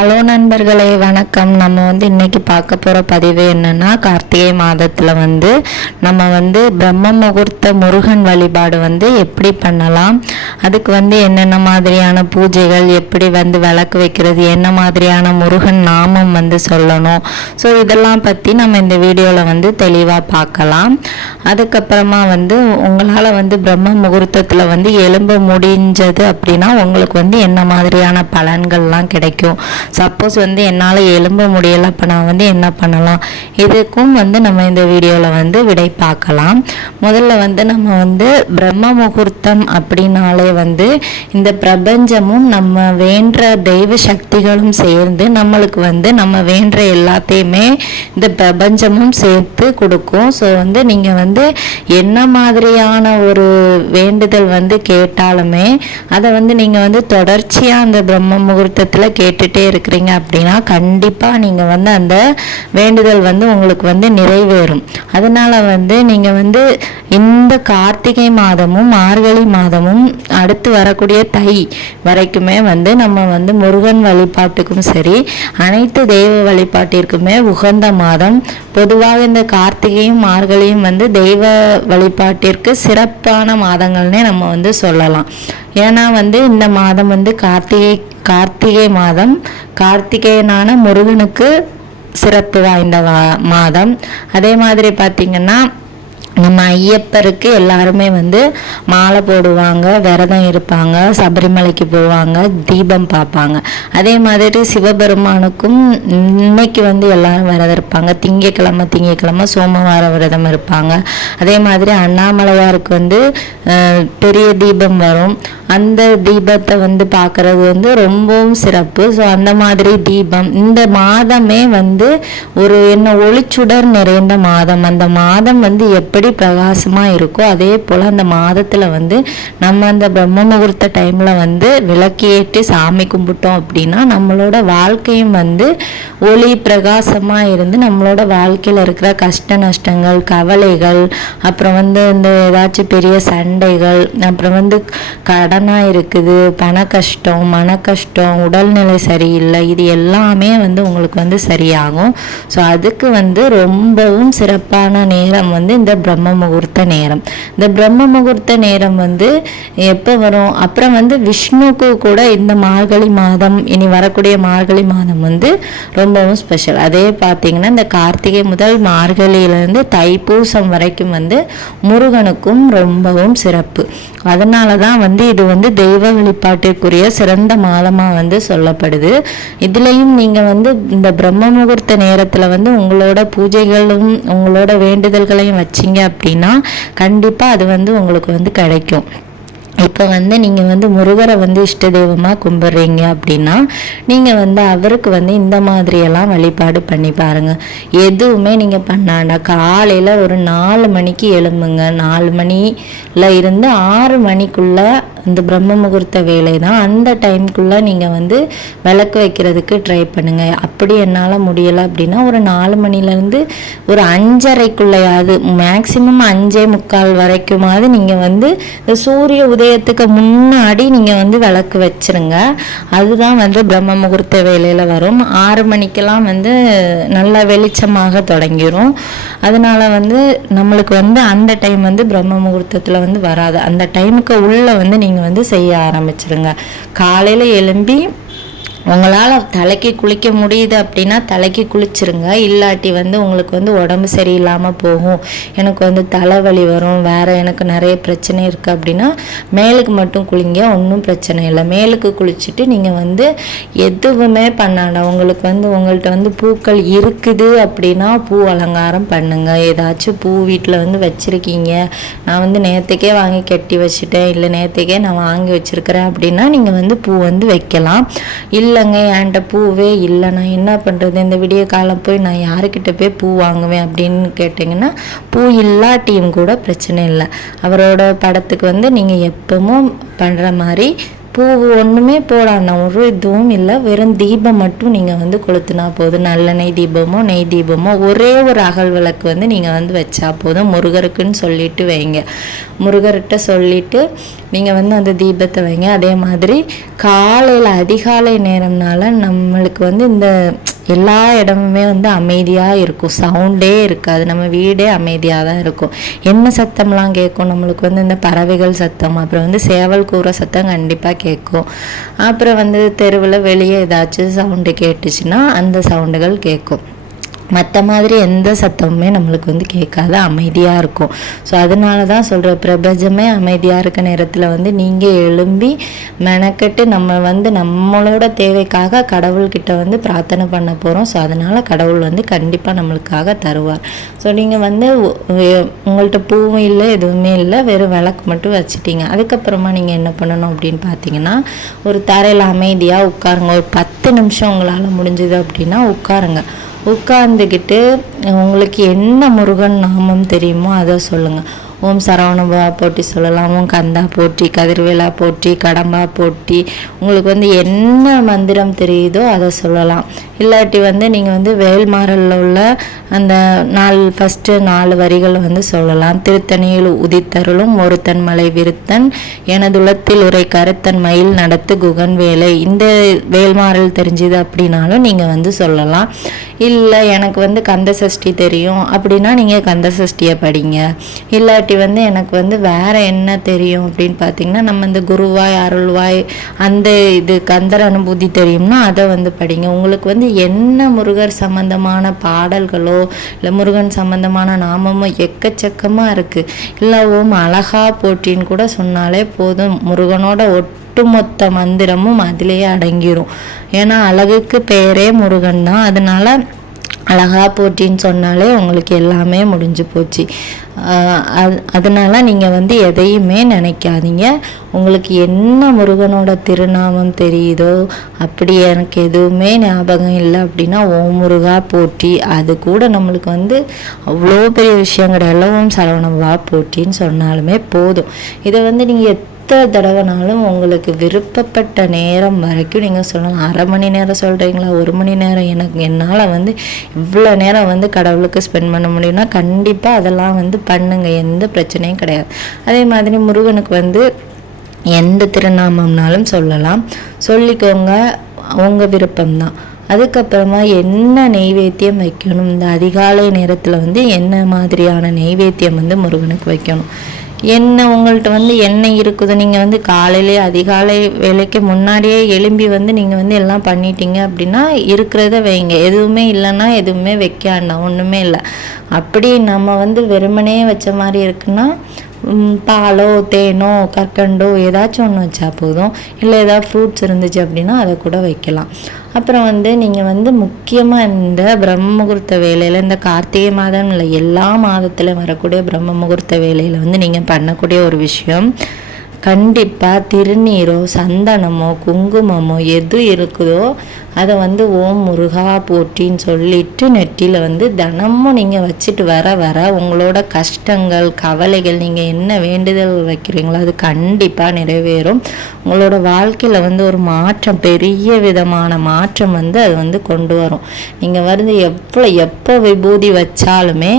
Hello நண்பர்களே, வணக்கம். நம்ம இன்னைக்கு பார்க்க போகிற பதிவு என்னன்னா, கார்த்திகை மாதத்தில் நம்ம பிரம்ம முகூர்த்த முருகன் வழிபாடு எப்படி பண்ணலாம், அதுக்கு என்னென்ன மாதிரியான பூஜைகள், எப்படி விளக்கு வைக்கிறது, என்ன மாதிரியான முருகன் நாமம் சொல்லணும். ஸோ இதெல்லாம் பற்றி நம்ம இந்த வீடியோவில் தெளிவாக பார்க்கலாம். அதுக்கப்புறமா உங்களால் பிரம்ம முகூர்த்தத்தில் எழும்ப முடிஞ்சது அப்படின்னா உங்களுக்கு என்ன மாதிரியான பலன்கள்லாம் கிடைக்கும். சப்போஸ் என்னால் எழும்ப முடியலை, அப்போ நான் என்ன பண்ணலாம், இதுக்கும் நம்ம இந்த வீடியோவில் விடை பார்க்கலாம். முதல்ல நம்ம பிரம்ம முகூர்த்தம் அப்படின்னாலே இந்த பிரபஞ்சமும் நம்ம வேண்ட தெய்வ சக்திகளும் சேர்ந்து நம்மளுக்கு நம்ம வேண்ட எல்லாத்தையுமே இந்த பிரபஞ்சமும் சேர்த்து கொடுக்கும். ஸோ நீங்கள் என்ன மாதிரியான ஒரு வேண்டுதல் கேட்டாலுமே அதை நீங்கள் தொடர்ச்சியாக அந்த பிரம்ம முகூர்த்தத்தில் கேட்டுட்டே இருக்கிறீங்க அப்படின்னா கண்டிப்பாக நீங்கள் அந்த வேண்டுதல் உங்களுக்கு நிறைவேறும். அதனால் நீங்கள் இந்த கார்த்திகை மாதமும் மார்கழி மாதமும் அடுத்து வரக்கூடிய தை வரைக்குமே நம்ம முருகன் வழிபாட்டுக்கும் சரி, அனைத்து தெய்வ வழிபாட்டிற்குமே உகந்த மாதம். பொதுவாக இந்த கார்த்திகையும் மார்கழியும் தெய்வ வழிபாட்டிற்கு சிறப்பான மாதங்கள்னே நம்ம சொல்லலாம். ஏன்னா இந்த மாதம் கார்த்திகை மாதம், கார்த்திகேயனான முருகனுக்கு சிறப்பு வாய்ந்த மாதம். அதே மாதிரி பார்த்திங்கன்னா நம்ம ஐயப்பருக்கு எல்லாருமே மாலை போடுவாங்க, விரதம் இருப்பாங்க, சபரிமலைக்கு போவாங்க, தீபம் பார்ப்பாங்க. அதே மாதிரி சிவபெருமானுக்கும் இன்னைக்கு எல்லாரும் விரதம் இருப்பாங்க. திங்கக்கிழமை சோமவார விரதம் இருப்பாங்க. அதே மாதிரி அண்ணாமலையாருக்கு பெரிய தீபம் வரும். அந்த தீபத்தை பார்க்கறது ரொம்பவும் சிறப்பு. ஸோ அந்த மாதிரி தீபம் இந்த மாதமே ஒரு ஒளிச்சுடர் நிறைந்த மாதம். அந்த மாதம் எப்படி பிரகாசமாக இருக்கோ அதே போல் அந்த மாதத்தில் நம்ம அந்த பிரம்ம முகூர்த்த டைமில் விளக்கேற்றி சாமி கும்பிட்டோம் அப்படின்னா நம்மளோட வாழ்க்கையும் ஒளி பிரகாசமாக இருந்து நம்மளோட வாழ்க்கையில் இருக்கிற கஷ்ட நஷ்டங்கள், கவலைகள், அப்புறம் இந்த ஏதாச்சும் பெரிய சண்டைகள், அப்புறம் கடனாக இருக்குது, பண கஷ்டம், மன கஷ்டம், உடல்நிலை சரியில்லை, இது எல்லாமே உங்களுக்கு சரியாகும். ஸோ அதுக்கு ரொம்பவும் சிறப்பான நேரம் இந்த பிரம்ம முகூர்த்த நேரம். இந்த பிரம்ம முகூர்த்த நேரம் எப்போ வரும், அப்புறம் விஷ்ணுக்கு கூட இந்த மார்கழி மாதம், இனி வரக்கூடிய மார்கழி மாதம் ரொம்பவும் ஸ்பெஷல். அதே பார்த்தீங்கன்னா இந்த கார்த்திகை முதல் மார்கழியிலேருந்து தைப்பூசம் வரைக்கும் முருகனுக்கும் ரொம்பவும் சிறப்பு. அதனால தான் இது தெய்வ வழிபாட்டிற்குரிய சிறந்த மாதமாக சொல்லப்படுது. இதுலேயும் நீங்கள் இந்த பிரம்ம முகூர்த்த நேரத்தில் உங்களோட பூஜைகளும் உங்களோட வேண்டுதல்களையும் வச்சிங்க அப்படின்னா கண்டிப்பாக அது உங்களுக்கு கிடைக்கும். இப்போ நீங்கள் முருகரை இஷ்ட தெய்வமாக கும்பிட்றீங்க அப்படின்னா நீங்கள் அவருக்கு இந்த மாதிரியெல்லாம் வழிபாடு பண்ணி பாருங்கள். எதுவுமே நீங்கள் பண்ணாண்டா காலையில் ஒரு 4 மணிக்கு எழும்புங்க. 4 மணியில் இருந்து 6 மணிக்குள்ளே இந்த பிரம்ம முகூர்த்த வேலை தான். அந்த டைமுக்குள்ளே நீங்கள் விளக்கு வைக்கிறதுக்கு ட்ரை பண்ணுங்கள். அப்படி என்னால் முடியலை அப்படின்னா ஒரு 4 மணிலேருந்து ஒரு 5:30க்குள்ளையாவது, மேக்சிமம் 5:45 வரைக்குமாவது நீங்கள் இந்த சூரிய உதயத்துக்கு முன்னாடி நீங்கள் விளக்கு வச்சுருங்க. அதுதான் பிரம்ம முகூர்த்த வேலையில் வரும். 6 மணிக்கெல்லாம் நல்லா வெளிச்சமாக தொடங்கிடும். அதனால் நம்மளுக்கு அந்த டைம் பிரம்ம முகூர்த்தத்தில் வராது. அந்த டைமுக்கு உள்ளே நீங்கள் செய்ய ஆரம்பிச்சிருங்க. காலையில் எழும்பி உங்களால் தலைக்கு குளிக்க முடியுது அப்படின்னா தலைக்கு குளிச்சிருங்க. இல்லாட்டி உங்களுக்கு உடம்பு சரியில்லாமல் போகும், எனக்கு தலைவலி வரும், வேறு எனக்கு நிறைய பிரச்சனை இருக்குது அப்படின்னா மேலுக்கு மட்டும் குளிங்க, ஒன்றும் பிரச்சனை இல்லை. மேலுக்கு குளிச்சுட்டு நீங்கள் எதுவுமே பண்ணாண்டா உங்களுக்கு உங்கள்கிட்ட பூக்கள் இருக்குது அப்படின்னா பூ அலங்காரம் பண்ணுங்கள். ஏதாச்சும் பூ வீட்டில் வச்சுருக்கீங்க, நான் நேற்றுக்கே வாங்கி கட்டி வச்சுட்டேன், இல்லை நேற்றுக்கே நான் வாங்கி வச்சுருக்கிறேன் அப்படின்னா நீங்கள் பூ வைக்கலாம். இல்லைங்க என்கிட்ட பூவே இல்லை, நான் என்ன பண்ணுறது, இந்த விடிய காலம் போய் நான் யாருக்கிட்ட போய் பூ வாங்குவேன் அப்படின்னு கேட்டிங்கன்னா பூ இல்லாட்டியும் கூட பிரச்சனை இல்லை. அவரோட படத்துக்கு நீங்கள் எப்பவும் பண்ணுற மாதிரி பூ ஒன்றுமே போடாண்ணா, ஒரு இதுவும் இல்லை, வெறும் தீபம் மட்டும் நீங்கள் வந்து கொளுத்துனா போதும். நல்லெண்ணெய் தீபமோ நெய் தீபமோ ஒரே ஒரு அகல் விளக்கு வந்து நீங்கள் வந்து வச்சா போதும். முருகருக்குன்னு சொல்லிட்டு வைங்க, முருகர்கிட்ட சொல்லிட்டு நீங்கள் வந்து அந்த தீபத்தை வைங்க. அதே மாதிரி காலையில் அதிகாலை நேரம்னால நம்மளுக்கு வந்து இந்த எல்லா இடமுமே வந்து அமைதியாக இருக்கும், சவுண்டே இருக்காது, நம்ம வீடே அமைதியாக தான் இருக்கும். என்ன சத்தம்லாம் கேட்கும் நம்மளுக்கு வந்து இந்த பறவைகள் சத்தம், அப்புறம் வந்து சேவல் கூற சத்தம் கண்டிப்பாக கேட்கும். அப்புறம் வந்து தெருவில் வெளியே ஏதாச்சும் சவுண்டு கேட்டுச்சுன்னா அந்த சவுண்டுகள் கேட்கும். மற்ற மாதிரி எந்த சத்தமுமே நம்மளுக்கு வந்து கேட்காது, அமைதியாக இருக்கும். ஸோ அதனால தான் சொல்கிற, பிரபஞ்சமே அமைதியாக இருக்க நேரத்தில் வந்து நீங்கள் எழும்பி மெனக்கெட்டு நம்ம வந்து நம்மளோட தேவைக்காக கடவுள்கிட்ட வந்து பிரார்த்தனை பண்ண போகிறோம். ஸோ அதனால் கடவுள் வந்து கண்டிப்பாக நம்மளுக்காக தருவார். ஸோ நீங்கள் வந்து உங்கள்கிட்ட பூவும் இல்லை எதுவுமே இல்லை, வெறும் விளக்கு மட்டும் வச்சுட்டீங்க. அதுக்கப்புறமா நீங்கள் என்ன பண்ணணும் அப்படின்னு பார்த்தீங்கன்னா, ஒரு தரையில் அமைதியாக உட்காருங்க. ஒரு 10 நிமிஷம் உங்களால் முடிஞ்சுது அப்படின்னா உட்காருங்க. உட்கார்ந்துக்கிட்டு உங்களுக்கு என்ன முருகன் நாமம் தெரியுமோ அதை சொல்லுங்கள். ஓம் சரவணபா போற்றி சொல்லலாம், ஓம் கந்தா போற்றி, கதிர்வேலா போற்றி, கடம்பா போற்றி, உங்களுக்கு வந்து என்ன மந்திரம் தெரியுதோ அதை சொல்லலாம். இல்லாட்டி வந்து நீங்கள் வந்து வேல்மாறலில் உள்ள அந்த ஃபஸ்ட்டு 4 வரிகள் வந்து சொல்லலாம். திருத்தணியில் உதித்தருளும் ஒருத்தன் மலை விருத்தன், எனதுலத்தில் உரை கருத்தன் மயில் நடத்து குகன் வேலை. இந்த வேல்மாறல் தெரிஞ்சுது அப்படின்னாலும் நீங்கள் வந்து சொல்லலாம். இல்லை எனக்கு வந்து கந்த சஷ்டி தெரியும் அப்படின்னா நீங்கள் கந்த சஷ்டியை படிங்க. இல்லாட்டி வந்து எனக்கு வந்து வேறு என்ன தெரியும் அப்படின்னு பார்த்தீங்கன்னா, நம்ம இந்த குருவாய் அருள்வாய் அந்த இது கந்தர் அனுபூதி தெரியும்னா அதை வந்து படிங்க. உங்களுக்கு வந்து என்ன முருகர் சம்பந்தமான பாடல்களோ இல்லை முருகன் சம்பந்தமான நாமமோ எக்கச்சக்கமாக இருக்குது. இல்லை ஓம் அழகா போற்றின்னு கூட சொன்னாலே போதும், முருகனோட ஒட்டுமொத்த மந்திரமும் அதிலேயே அடங்கிரும். ஏன்னா அழகுக்கு பேரே முருகன் தான். அதனால அழகா போற்றின்னு சொன்னாலே உங்களுக்கு எல்லாமே முடிஞ்சு போச்சு. அதனால் நீங்கள் வந்து எதையுமே நினைக்காதீங்க. உங்களுக்கு என்ன முருகனோட திருநாமம் தெரியுதோ, அப்படி எனக்கு எதுவுமே ஞாபகம் இல்லை அப்படின்னா ஓம் முருகா போற்றி, அது கூட நம்மளுக்கு வந்து அவ்வளோ பெரிய விஷயம் கிடையாது. ஓம் சரவணபா போற்றின்னு சொன்னாலுமே போதும். இதை வந்து நீங்கள் தடவைனாலும் உங்களுக்கு விருப்பப்பட்ட நேரம் வரைக்கும் நீங்கள் சொல்லலாம். 1/2 மணி நேரம் சொல்கிறீங்களா, 1 மணி நேரம், என்னால் வந்து இவ்வளோ நேரம் வந்து கடவுளுக்கு ஸ்பெண்ட் பண்ண முடியும்னா கண்டிப்பாக அதெல்லாம் வந்து பண்ணுங்கள், எந்த பிரச்சனையும் கிடையாது. அதே மாதிரி முருகனுக்கு வந்து எந்த திருநாமம்னாலும் சொல்லலாம், சொல்லிக்கோங்க, உங்கள் விருப்பம்தான். அதுக்கப்புறமா என்ன நெய்வேத்தியம் வைக்கணும், இந்த அதிகாலை நேரத்தில் வந்து என்ன மாதிரியான நெய்வேத்தியம் வந்து முருகனுக்கு வைக்கணும். என்ன உங்கள்கிட்ட வந்து என்ன இருக்குது, நீங்கள் வந்து காலையிலே அதிகாலை வேலைக்கு முன்னாடியே எழும்பி வந்து நீங்கள் வந்து எல்லாம் பண்ணிட்டீங்க அப்படின்னா இருக்கிறத வைங்க. எதுவுமே இல்லைன்னா எதுவுமே வைக்க வேண்டாம், ஒன்றுமே இல்லை. அப்படி நம்ம வந்து வெறுமனே வச்ச மாதிரி இருக்குன்னா பாலோ தேனோ கற்கண்டோ ஏதாச்சும் ஒன்று வச்சா போதும். இல்லை ஏதாவது ஃப்ரூட்ஸ் இருந்துச்சு அப்படின்னா அதை கூட வைக்கலாம். அப்புறம் வந்து நீங்கள் வந்து முக்கியமாக இந்த பிரம்ம முகூர்த்த வேலையில், இந்த கார்த்திகை மாதம் இல்லை எல்லா மாதத்தில் வரக்கூடிய பிரம்ம முகூர்த்த வேலையில் வந்து நீங்கள் பண்ணக்கூடிய ஒரு விஷயம், கண்டிப்பாக திருநீரோ சந்தனமோ குங்குமமோ எது இருக்குதோ அதை வந்து ஓம் முருகா போற்றின்னு சொல்லிட்டு நெற்றியில் வந்து தினமும் நீங்கள் வச்சுட்டு வர உங்களோட கஷ்டங்கள் கவலைகள், நீங்கள் என்ன வேண்டுதல் வைக்கிறீங்களோ அது கண்டிப்பாக நிறைவேறும். உங்களோட வாழ்க்கையில் வந்து ஒரு மாற்றம், பெரிய விதமான மாற்றம் வந்து அது வந்து கொண்டு வரும். நீங்கள் வந்து எப்போ விபூதி வச்சாலுமே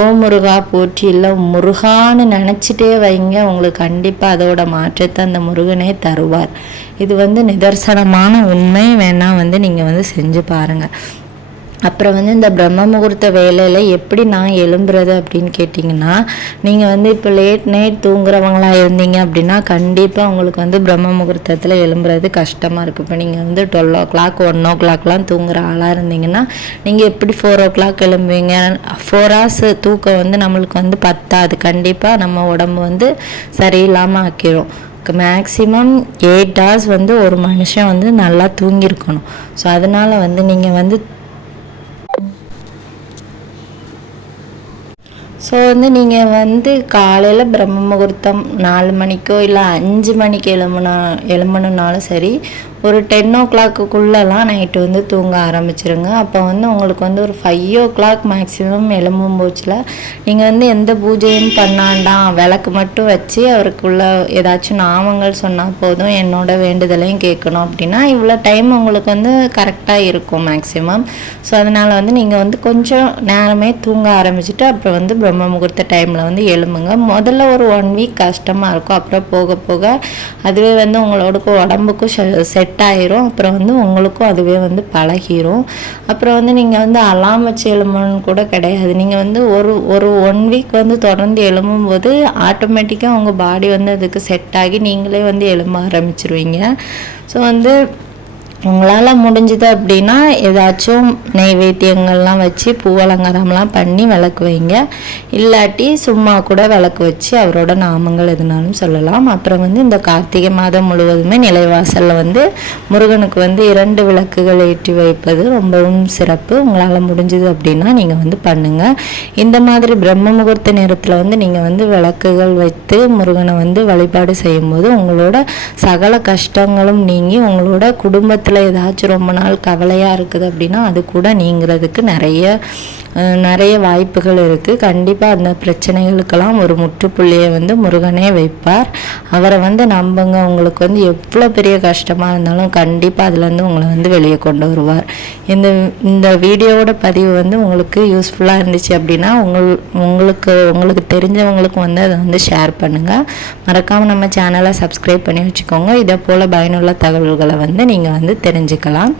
ஓம் முருகா போற்றி இல்லை முருகான்னு நினச்சிட்டே வைங்க, உங்களுக்கு கண்டிப்பாக அதோட மாற்றத்தை அந்த முருகனே தருவார். இது வந்து நிதர்சனமான உண்மை, வேணால் வந்து நீங்கள் வந்து செஞ்சு பாருங்கள். அப்புறம் வந்து இந்த பிரம்ம முகூர்த்த வேலையில் எப்படி நான் எழும்புறது அப்படின்னு கேட்டிங்கன்னா, நீங்கள் வந்து இப்போ நைட் தூங்குறவங்களாக இருந்தீங்க அப்படின்னா கண்டிப்பாக உங்களுக்கு வந்து பிரம்ம முகூர்த்தத்தில் எழும்புறது கஷ்டமாக இருக்குது. இப்போ நீங்கள் வந்து 12 o'clock 1 o'clockலாம் தூங்குற ஆளாக இருந்தீங்கன்னா நீங்கள் எப்படி 4 o'clock எழும்புவீங்க? 4 hours தூக்கம் வந்து நம்மளுக்கு வந்து பத்தாது. கண்டிப்பாக நம்ம உடம்பு வந்து சரியில்லாமல் ஆக்கிடும். மேக்ஸிமம் 8 hours வந்து ஒரு மனுஷன் வந்து நல்லா தூங்கியிருக்கணும். ஸோ அதனால் வந்து நீங்கள் வந்து நீங்கள் வந்து காலையில் பிரம்ம முகூர்த்தம் 4 மணிக்கோ இல்லை 5 மணிக்கு எழும்பணுன்னாலும் சரி, ஒரு 10 o'clock நைட்டு வந்து தூங்க ஆரம்பிச்சிருங்க. அப்போ வந்து உங்களுக்கு வந்து ஒரு 5 o'clock மேக்ஸிமம் எழும்பும் போச்சில் நீங்கள் வந்து எந்த பூஜையும் பண்ணாண்டாம், விளக்கு மட்டும் வச்சு அவருக்குள்ள ஏதாச்சும் நாமங்கள் சொன்னால் போதும், என்னோட வேண்டுதலையும் கேட்கணும் அப்படின்னா இவ்வளோ டைம் உங்களுக்கு வந்து கரெக்டாக இருக்கும் மேக்ஸிமம். ஸோ அதனால் வந்து நீங்கள் வந்து கொஞ்சம் நேரமே தூங்க ஆரம்பிச்சுட்டு அப்புறம் வந்து பிரம்ம முகூர்த்த டைமில் வந்து எழும்புங்க. முதல்ல ஒரு 1 week கஷ்டமாக இருக்கும், அப்புறம் போக போக அதுவே வந்து உங்களோட உடம்புக்கும் செட் ஆயிரும். அப்புறம் வந்து உங்களுக்கும் அதுவே வந்து பழகிரும். அப்புறம் வந்து நீங்கள் வந்து அலாம் வச்சு எழும்பணும்னு கூட கிடையாது. நீங்கள் வந்து ஒரு 1 week வந்து தொடர்ந்து எழும்பும்போது ஆட்டோமேட்டிக்காக உங்கள் பாடி வந்து அதுக்கு செட் ஆகி நீங்களே வந்து எழும்ப ஆரம்பிச்சிருவீங்க. ஸோ வந்து உங்களால் முடிஞ்சுது அப்படின்னா ஏதாச்சும் நெய்வேத்தியங்கள்லாம் வச்சு பூ அலங்காரம்லாம் பண்ணி விளக்கு வைங்க. இல்லாட்டி சும்மா கூட விளக்கு வச்சு அவரோட நாமங்கள் எதுனாலும் சொல்லலாம். அப்புறம் வந்து இந்த கார்த்திகை மாதம் முழுவதுமே நிலைவாசலில் வந்து முருகனுக்கு வந்து 2 விளக்குகள் ஏற்றி வைப்பது ரொம்பவும் சிறப்பு. உங்களால் முடிஞ்சுது அப்படின்னா நீங்கள் வந்து பண்ணுங்கள். இந்த மாதிரி பிரம்ம முகூர்த்த நேரத்தில் வந்து நீங்கள் வந்து விளக்குகள் வைத்து முருகனை வந்து வழிபாடு செய்யும்போது உங்களோட சகல கஷ்டங்களும் நீங்கி உங்களோட குடும்பத்தில் ஏதாச்சும் ரொம்ப நாள் கவலையாக இருக்குது அப்படின்னா அது கூட நீங்கிறதுக்கு நிறைய வாய்ப்புகள் இருக்குது. கண்டிப்பாக அந்த பிரச்சனைகளுக்கெல்லாம் ஒரு முற்றுப்புள்ளியை வந்து முருகனே வைப்பார். அவரை வந்து நம்புங்க. உங்களுக்கு வந்து எவ்வளோ பெரிய கஷ்டமாக இருந்தாலும் கண்டிப்பாக அதுலேருந்து உங்களை வந்து வெளியே கொண்டு வருவார். இந்த வீடியோவோட பதிவு வந்து உங்களுக்கு யூஸ்ஃபுல்லாக இருந்துச்சு அப்படின்னா உங்களுக்கு தெரிஞ்சவங்களுக்கு வந்து அதை வந்து ஷேர் பண்ணுங்கள். மறக்காமல் நம்ம சேனலை சப்ஸ்கிரைப் பண்ணி வச்சுக்கோங்க. இதை போல் பயனுள்ள தகவல்களை வந்து நீங்கள் வந்து தெரிஞ்சுக்கலாம்.